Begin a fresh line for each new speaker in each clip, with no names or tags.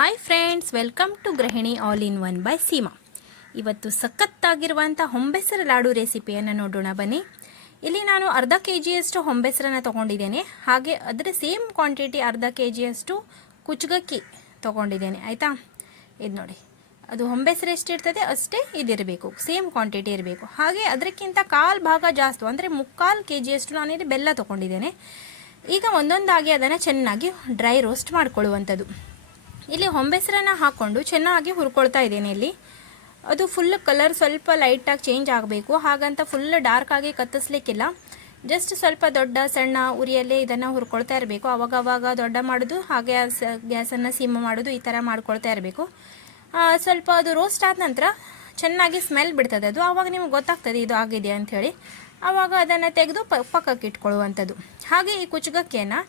Hi friends welcome to Gruhini all in one by Seema ಇವತ್ತು ಸಖತ್ತಾಗಿರುವಂಥ ಹೊಂಬೆಸರ ಲಾಡು ರೆಸಿಪಿಯನ್ನು ನೋಡೋಣ ಬನ್ನಿ. ಇಲ್ಲಿ ನಾನು ಅರ್ಧ ಕೆ ಜಿಯಷ್ಟು ಹೊಂಬೆಸರನ್ನು ತೊಗೊಂಡಿದ್ದೇನೆ. ಹಾಗೆ ಅದರ ಸೇಮ್ ಕ್ವಾಂಟಿಟಿ ಅರ್ಧ ಕೆ ಜಿಯಷ್ಟು ಕುಚ್ಚುಗಕ್ಕಿ ತೊಗೊಂಡಿದ್ದೇನೆ. ಆಯಿತಾ? ಇದು ನೋಡಿ. ಅದು ಹೊಂಬೆಸರು ಎಷ್ಟಿರ್ತದೆ? ಅಷ್ಟೇ ಇದಿರಬೇಕು. ಸೇಮ್ ಕ್ವಾಂಟಿಟಿ ಇರಬೇಕು. ಹಾಗೆ ಅದಕ್ಕಿಂತ ಕಾಲು ಭಾಗ ಜಾಸ್ತಿ, ಅಂದರೆ ಮುಕ್ಕಾಲು ಕೆ ಜಿಯಷ್ಟು ಇಲ್ಲಿ ಬೆಲ್ಲ ತೊಗೊಂಡಿದ್ದೇನೆ. ಈಗ ಒಂದೊಂದಾಗಿ ಅದನ್ನು ಚೆನ್ನಾಗಿ ಡ್ರೈ ರೋಸ್ಟ್ ಮಾಡ್ಕೊಳ್ಳುವಂಥದ್ದು. ಇಲ್ಲಿ ಹೊಂಬೆಸರನ್ನ ಹಾಕ್ಕೊಂಡು ಚೆನ್ನಾಗಿ ಹುರ್ಕೊಳ್ತಾ ಇದ್ದೇನೆ ಇಲ್ಲಿ. ಅದು ಫುಲ್ ಕಲರ್ ಸ್ವಲ್ಪ ಲೈಟಾಗಿ ಚೇಂಜ್ ಆಗಬೇಕು. ಹಾಗಂತ ಫುಲ್ ಡಾರ್ಕ್ ಆಗಿ ಕತ್ತಿಸ್ಲಿಕ್ಕಿಲ್ಲ ಜಸ್ಟ್ ಸ್ವಲ್ಪ ದೊಡ್ಡ, ಸಣ್ಣ ಉರಿಯಲ್ಲೇ ಇದನ್ನು ಹುರ್ಕೊಳ್ತಾ ಇರಬೇಕು. ಅವಾಗ ಅವಾಗ ದೊಡ್ಡ ಮಾಡೋದು, ಹಾಗೆ ಗ್ಯಾಸನ್ನು ಸಿಮ್ ಮಾಡೋದು, ಈ ಥರ ಮಾಡ್ಕೊಳ್ತಾ ಇರಬೇಕು. ಸ್ವಲ್ಪ ಅದು ರೋಸ್ಟ್ ಆದ ನಂತರ ಚೆನ್ನಾಗಿ ಸ್ಮೆಲ್ ಬಿಡ್ತದೆ ಅದು. ಆವಾಗ ನಿಮ್ಗೆ ಗೊತ್ತಾಗ್ತದೆ ಇದು ಆಗಿದೆ ಅಂಥೇಳಿ. ಆವಾಗ ಅದನ್ನು ತೆಗೆದು ಪಕ್ಕಕ್ಕೆ ಇಟ್ಕೊಳ್ಳುವಂಥದ್ದು. ಹಾಗೆ ಈ ಕುಚ್ಚಗಕ್ಕಿಯನ್ನು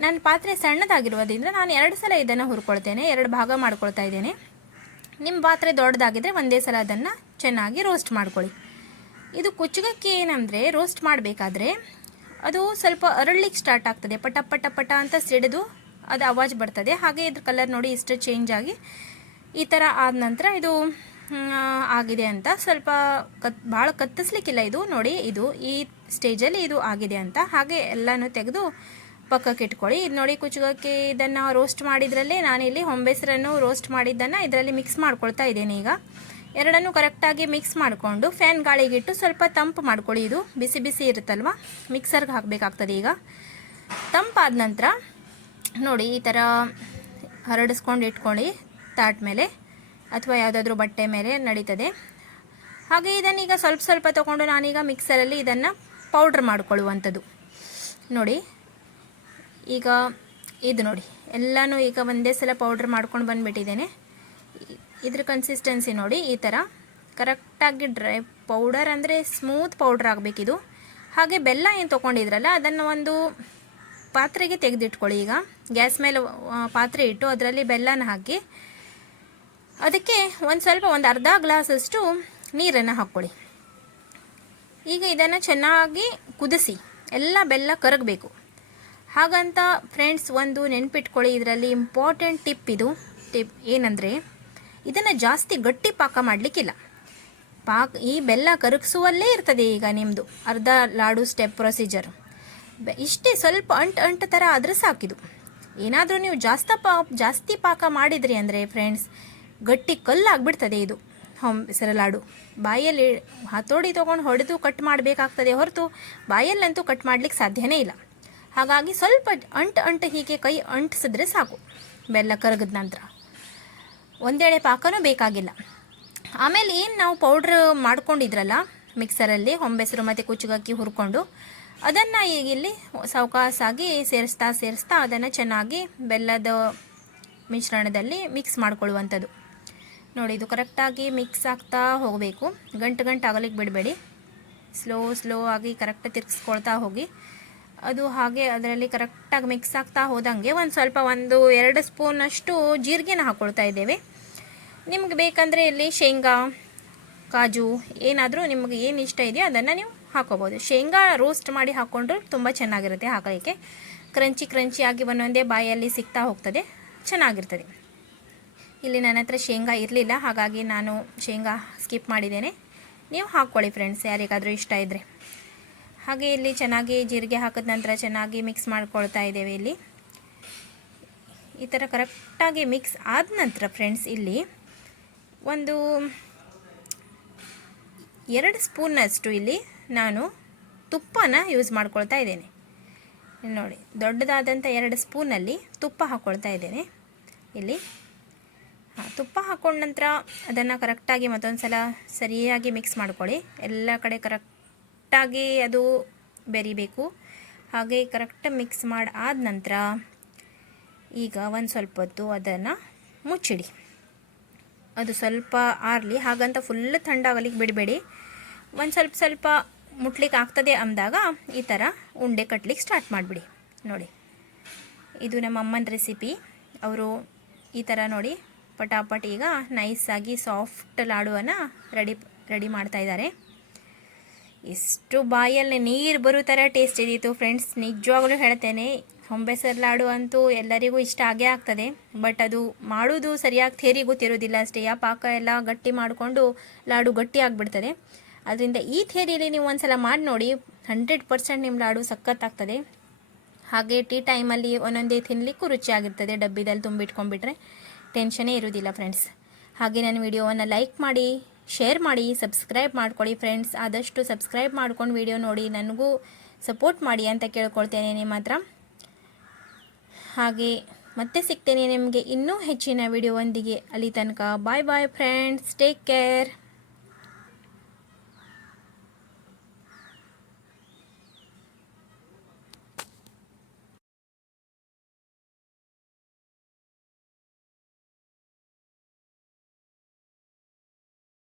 ನನ್ನ ಪಾತ್ರೆ ಸಣ್ಣದಾಗಿರೋದ್ರಿಂದ ನಾನು ಎರಡು ಸಲ ಇದನ್ನು ಹುರ್ಕೊಳ್ತೇನೆ, ಎರಡು ಭಾಗ ಮಾಡ್ಕೊಳ್ತಾ ಇದ್ದೇನೆ. ನಿಮ್ಮ ಪಾತ್ರೆ ದೊಡ್ಡದಾಗಿದ್ದರೆ ಒಂದೇ ಸಲ ಅದನ್ನು ಚೆನ್ನಾಗಿ ರೋಸ್ಟ್ ಮಾಡ್ಕೊಳ್ಳಿ. ಇದು ಕುಚ್ಚುಗಕ್ಕೆ ಏನಂದರೆ ರೋಸ್ಟ್ ಮಾಡಬೇಕಾದ್ರೆ ಅದು ಸ್ವಲ್ಪ ಅರಳಲಿಕ್ಕೆ ಸ್ಟಾರ್ಟ್ ಆಗ್ತದೆ. ಪಟ ಪಟ ಪಟ ಅಂತ ಸಿಡಿದು ಅದು ಆವಾಜ್ ಬರ್ತದೆ. ಹಾಗೆ ಇದ್ರ ಕಲರ್ ನೋಡಿ ಇಷ್ಟು ಚೇಂಜ್ ಆಗಿ ಈ ಥರ ಆದ ನಂತರ ಇದು ಆಗಿದೆ ಅಂತ ಸ್ವಲ್ಪ ಕತ್, ಭಾಳ ಕತ್ತಿಸ್ಲಿಕ್ಕಿಲ್ಲ ಇದು. ನೋಡಿ, ಇದು ಈ ಸ್ಟೇಜಲ್ಲಿ ಇದು ಆಗಿದೆ ಅಂತ. ಹಾಗೆ ಎಲ್ಲನೂ ತೆಗೆದು ಪಕ್ಕಕ್ಕೆ ಇಟ್ಕೊಳ್ಳಿ. ಇದು ನೋಡಿ ಕುಚ್ಚಗಕ್ಕಿ ಇದನ್ನು ರೋಸ್ಟ್ ಮಾಡಿದ್ರಲ್ಲೇ ನಾನಿಲ್ಲಿ ಹೊಂಬೆಸರನ್ನು ರೋಸ್ಟ್ ಮಾಡಿದ್ದನ್ನು ಇದರಲ್ಲಿ ಮಿಕ್ಸ್ ಮಾಡ್ಕೊಳ್ತಾ ಇದ್ದೇನೆ ಈಗ. ಎರಡನ್ನು ಕರೆಕ್ಟಾಗಿ ಮಿಕ್ಸ್ ಮಾಡಿಕೊಂಡು ಫ್ಯಾನ್ ಗಾಳಿಗಿಟ್ಟು ಸ್ವಲ್ಪ ತಂಪು ಮಾಡ್ಕೊಳ್ಳಿ ಇದು. ಬಿಸಿ ಬಿಸಿ ಇರುತ್ತಲ್ವ? ಮಿಕ್ಸರ್ಗೆ ಹಾಕಬೇಕಾಗ್ತದೆ ಈಗ. ತಂಪಾದ ನಂತರ ನೋಡಿ ಈ ಥರ ಹರಡಿಸ್ಕೊಂಡು ಇಟ್ಕೊಳ್ಳಿ. ತಾಟ್ ಮೇಲೆ ಅಥವಾ ಯಾವುದಾದ್ರೂ ಬಟ್ಟೆ ಮೇಲೆ ನಡೀತದೆ. ಹಾಗೆ ಇದನ್ನೀಗ ಸ್ವಲ್ಪ ಸ್ವಲ್ಪ ತಗೊಂಡು ನಾನೀಗ ಮಿಕ್ಸರಲ್ಲಿ ಇದನ್ನು ಪೌಡ್ರ್ ಮಾಡಿಕೊಳ್ಳುವಂಥದ್ದು. ನೋಡಿ. ಈಗ ಇದು ನೋಡಿ, ಎಲ್ಲನೂ ಈಗ ಒಂದೇ ಸಲ ಪೌಡ್ರ್ ಮಾಡ್ಕೊಂಡು ಬಂದುಬಿಟ್ಟಿದ್ದೇನೆ. ಇದ್ರ ಕನ್ಸಿಸ್ಟೆನ್ಸಿ ನೋಡಿ, ಈ ಥರ ಕರೆಕ್ಟಾಗಿ ಡ್ರೈ ಪೌಡರ್ ಅಂದರೆ ಸ್ಮೂತ್ ಪೌಡ್ರ್ ಆಗಬೇಕಿದು. ಹಾಗೆ ಬೆಲ್ಲ ಏನು ತೊಗೊಂಡಿದ್ರಲ್ಲ, ಅದನ್ನು ಒಂದು ಪಾತ್ರೆಗೆ ತೆಗೆದಿಟ್ಕೊಳ್ಳಿ ಈಗ. ಗ್ಯಾಸ್ ಮೇಲೆ ಪಾತ್ರೆ ಇಟ್ಟು ಅದರಲ್ಲಿ ಬೆಲ್ಲನ ಹಾಕಿ, ಅದಕ್ಕೆ ಒಂದು ಸ್ವಲ್ಪ ಒಂದು ಅರ್ಧ ಗ್ಲಾಸಷ್ಟು ನೀರನ್ನು ಹಾಕ್ಕೊಳ್ಳಿ. ಈಗ ಇದನ್ನು ಚೆನ್ನಾಗಿ ಕುದಿಸಿ, ಎಲ್ಲ ಬೆಲ್ಲ ಕರಗಬೇಕು. ಹಾಗಂತ ಫ್ರೆಂಡ್ಸ್ ಒಂದು ನೆನ್ಪಿಟ್ಕೊಳ್ಳಿ, ಇದರಲ್ಲಿ ಇಂಪಾರ್ಟೆಂಟ್ ಟಿಪ್ ಇದು. ಟಿಪ್ ಏನಂದರೆ, ಇದನ್ನು ಜಾಸ್ತಿ ಗಟ್ಟಿ ಪಾಕ ಮಾಡಲಿಕ್ಕಿಲ್ಲ. ಪಾಕ, ಈ ಬೆಲ್ಲ ಕರಗಿಸುವಲ್ಲೇ ಇರ್ತದೆ ಈಗ ನಿಮ್ಮದು ಅರ್ಧ ಲಾಡು ಸ್ಟೆಪ್ ಪ್ರೊಸೀಜರ್ ಇಷ್ಟೇ ಸ್ವಲ್ಪ ಅಂಟು ಅಂಟು ಥರ ಆದರೆ ಸಾಕಿದು. ಏನಾದರೂ ನೀವು ಜಾಸ್ತಿ ಪಾ, ಜಾಸ್ತಿ ಪಾಕ ಮಾಡಿದ್ರಿ ಅಂದರೆ ಫ್ರೆಂಡ್ಸ್ ಗಟ್ಟಿ ಕಲ್ಲಾಗ್ಬಿಡ್ತದೆ ಇದು. ಹೊಂಬೆಸರ ಲಾಡು. ಬಾಯಲ್ಲಿ, ಹತೋಡಿ ತೊಗೊಂಡು ಹೊಡೆದು ಕಟ್ ಮಾಡಬೇಕಾಗ್ತದೆ ಹೊರತು, ಬಾಯಲ್ಲಂತೂ ಕಟ್ ಮಾಡ್ಲಿಕ್ಕೆ ಸಾಧ್ಯವೇ ಇಲ್ಲ. ಹಾಗಾಗಿ ಸ್ವಲ್ಪ ಅಂಟು ಅಂಟು ಹೀಗೆ ಕೈ ಅಂಟಿಸಿದ್ರೆ ಸಾಕು. ಬೆಲ್ಲ ಕರಗಿದ ನಂತರ. ಒಂದೆಳೆ ಪಾಕನೂ ಬೇಕಾಗಿಲ್ಲ. ಆಮೇಲೆ ಏನು ನಾವು ಪೌಡ್ರ್ ಮಾಡ್ಕೊಂಡಿದ್ರಲ್ಲ ಮಿಕ್ಸರಲ್ಲಿ ಹೊಂಬೆಸರು ಮತ್ತು ಕುಚ್ಚುಗಕ್ಕಿ ಹುರ್ಕೊಂಡು, ಅದನ್ನು ಈಗ ಇಲ್ಲಿ ಸಾವಕಾಸಾಗಿ ಸೇರಿಸ್ತಾ ಸೇರಿಸ್ತಾ ಅದನ್ನು ಚೆನ್ನಾಗಿ ಬೆಲ್ಲದ ಮಿಶ್ರಣದಲ್ಲಿ ಮಿಕ್ಸ್ ಮಾಡ್ಕೊಳ್ಳುವಂಥದ್ದು. ನೋಡಿ, ಇದು ಕರೆಕ್ಟಾಗಿ ಮಿಕ್ಸ್ ಆಗ್ತಾ ಹೋಗಬೇಕು. ಗಂಟು ಗಂಟು ಆಗಲಿಕ್ಕೆ ಬಿಡಬೇಡಿ. ಸ್ಲೋ ಸ್ಲೋ ಆಗಿ ಕರೆಕ್ಟಾಗಿ ತಿರ್ಗಿಸ್ಕೊಳ್ತಾ ಹೋಗಿ. ಅದು ಹಾಗೆ ಅದರಲ್ಲಿ ಕರೆಕ್ಟಾಗಿ ಮಿಕ್ಸ್ ಆಗ್ತಾ ಹೋದಂಗೆ ಒಂದು ಸ್ವಲ್ಪ ಒಂದು ಎರಡು ಸ್ಪೂನಷ್ಟು ಜೀರಿಗೆನ ಹಾಕ್ಕೊಳ್ತಾ ಇದ್ದೇವೆ. ನಿಮ್ಗೆ ಬೇಕಂದರೆ ಇಲ್ಲಿ ಶೇಂಗಾ, ಕಾಜು ಏನಾದರೂ ನಿಮಗೆ ಏನು ಇಷ್ಟ ಇದೆಯೋ ಅದನ್ನು ನೀವು ಹಾಕೋಬೋದು. ಶೇಂಗಾ ರೋಸ್ಟ್ ಮಾಡಿ ಹಾಕ್ಕೊಂಡ್ರು ತುಂಬ ಚೆನ್ನಾಗಿರುತ್ತೆ ಹಾಕಲಿಕ್ಕೆ. ಕ್ರಂಚಿ ಕ್ರಂಚಿಯಾಗಿ ಒಂದೊಂದೇ ಬಾಯಲ್ಲಿ ಸಿಗ್ತಾ ಹೋಗ್ತದೆ. ಚೆನ್ನಾಗಿರ್ತದೆ. ಇಲ್ಲಿ ನನ್ನ ಹತ್ರ ಶೇಂಗಾ ಇರಲಿಲ್ಲ, ಹಾಗಾಗಿ ನಾನು ಶೇಂಗಾ ಸ್ಕಿಪ್ ಮಾಡಿದ್ದೇನೆ. ನೀವು ಹಾಕ್ಕೊಳ್ಳಿ ಫ್ರೆಂಡ್ಸ್ ಯಾರಿಗಾದರೂ ಇಷ್ಟ ಇದ್ದರೆ ಹಾಗೆ ಇಲ್ಲಿ ಚೆನ್ನಾಗಿ ಜೀರಿಗೆ ಹಾಕಿದ ನಂತರ ಚೆನ್ನಾಗಿ ಮಿಕ್ಸ್ ಮಾಡ್ಕೊಳ್ತಾ ಇದ್ದೇವೆ ಇಲ್ಲಿ. ಈ ಥರ ಕರೆಕ್ಟಾಗಿ ಮಿಕ್ಸ್ ಆದ ನಂತರ ಫ್ರೆಂಡ್ಸ್ ಇಲ್ಲಿ ಒಂದು ಎರಡು ಸ್ಪೂನಷ್ಟು ಇಲ್ಲಿ ನಾನು ತುಪ್ಪನ ಯೂಸ್ ಮಾಡ್ಕೊಳ್ತಾ ಇದ್ದೇನೆ. ನೋಡಿ ದೊಡ್ಡದಾದಂಥ ಎರಡು ಸ್ಪೂನಲ್ಲಿ ತುಪ್ಪ ಹಾಕ್ಕೊಳ್ತಾ ಇದ್ದೇನೆ. ಇಲ್ಲಿ, ಹಾಂ, ತುಪ್ಪ ಹಾಕ್ಕೊಂಡ ನಂತರ ಅದನ್ನು ಕರೆಕ್ಟಾಗಿ ಮತ್ತೊಂದು ಸಲ ಸರಿಯಾಗಿ ಮಿಕ್ಸ್ ಮಾಡ್ಕೊಳ್ಳಿ. ಎಲ್ಲ ಕಡೆ ಕರೆಕ್ಟಾಗಿ ಅದು ಬೆರಿಬೇಕು. ಹಾಗೆ ಕರೆಕ್ಟ್ ಮಿಕ್ಸ್ ಮಾಡಿ ಆದ ನಂತರ ಈಗ ಒಂದು ಸ್ವಲ್ಪ ಹೊತ್ತು ಅದನ್ನು ಮುಚ್ಚಿಡಿ. ಅದು ಸ್ವಲ್ಪ ಆರಲಿ, ಹಾಗಂತ ಫುಲ್ ಥಂಡಾಗಲಿಕ್ಕೆ ಬಿಡಬೇಡಿ. ಒಂದು ಸ್ವಲ್ಪ ಸ್ವಲ್ಪ ಮುಟ್ಲಿಕ್ಕೆ ಆಗ್ತದೆ ಅಂದಾಗ ಈ ಥರ ಉಂಡೆ ಕಟ್ಲಿಕ್ಕೆ ಸ್ಟಾರ್ಟ್ ಮಾಡಿಬಿಡಿ. ನೋಡಿ, ಇದು ನಮ್ಮ ಅಮ್ಮನ ರೆಸಿಪಿ ಅವರು ಈ ಥರ ನೋಡಿ ಪಟಾಪಟ್ ಈಗ ನೈಸಾಗಿ ಸಾಫ್ಟ್ ಲಾಡುವನ್ನು ರೆಡಿ ರೆಡಿ ಮಾಡ್ತಾ ಇದ್ದಾರೆ. ಎಷ್ಟು ಬಾಯಲ್ಲಿ ನೀರು ಬರೋ ಥರ ಟೇಸ್ಟ್ ಇದ್ದಿತ್ತು. ಫ್ರೆಂಡ್ಸ್ ನಿಜವಾಗ್ಲೂ ಹೇಳ್ತೇನೆ ಹೊಂಬೆಸರ್ ಲಾಡು ಅಂತೂ ಎಲ್ಲರಿಗೂ ಇಷ್ಟ ಆಗೇ ಆಗ್ತದೆ. ಬಟ್ ಅದು ಮಾಡೋದು ಸರಿಯಾಗಿ ಥೇರಿ ಗೊತ್ತಿರೋದಿಲ್ಲ ಅಷ್ಟೇ. ಆ ಪಾಕ ಎಲ್ಲ ಗಟ್ಟಿ ಮಾಡಿಕೊಂಡು ಲಾಡು ಗಟ್ಟಿ ಆಗಿಬಿಡ್ತದೆ. ಅದರಿಂದ ಈ ಥೇರಿಯಲ್ಲಿ ನೀವು ಒಂದ್ಸಲ ಮಾಡಿ ನೋಡಿ ಹಂಡ್ರೆಡ್ ಪರ್ಸೆಂಟ್ ನಿಮ್ಮ ಲಾಡು ಸಖತ್ತಾಗ್ತದೆ. ಹಾಗೆ ಟೀ ಟೈಮಲ್ಲಿ ಒಂದೊಂದೇ ತಿನ್ನಲಿಕ್ಕೂ ರುಚಿಯಾಗಿರ್ತದೆ. ಡಬ್ಬಿದಲ್ಲಿ ತುಂಬಿಟ್ಕೊಂಡ್ಬಿಟ್ರೆ ಟೆನ್ಷನೇ ಇರೋದಿಲ್ಲ ಫ್ರೆಂಡ್ಸ್ ಹಾಗೆ ನನ್ನ ವಿಡಿಯೋವನ್ನು ಲೈಕ್ ಮಾಡಿ ಶೇರ್ ಮಾಡಿ, ಸಬ್ಸ್ಕ್ರೈಬ್ ಮಾಡ್ಕೊಳ್ಳಿ ಫ್ರೆಂಡ್ಸ್. ಆದಷ್ಟು ಸಬ್ಸ್ಕ್ರೈಬ್ ಮಾಡ್ಕೊಂಡು ವಿಡಿಯೋ ನೋಡಿ, ನನಗೂ ಸಪೋರ್ಟ್ ಮಾಡಿ ಅಂತ ಕೇಳ್ಕೊಳ್ತೇನೆ ನಿಮ್ಮ ಹತ್ರ. ಹಾಗೆ ಮತ್ತೆ ಸಿಗ್ತೇನೆ ನಿಮಗೆ ಇನ್ನೂ ಹೆಚ್ಚಿನ ವಿಡಿಯೋ ಒಂದಿಗೆ. ಅಲ್ಲಿ ತನಕ bye bye friends. Take care.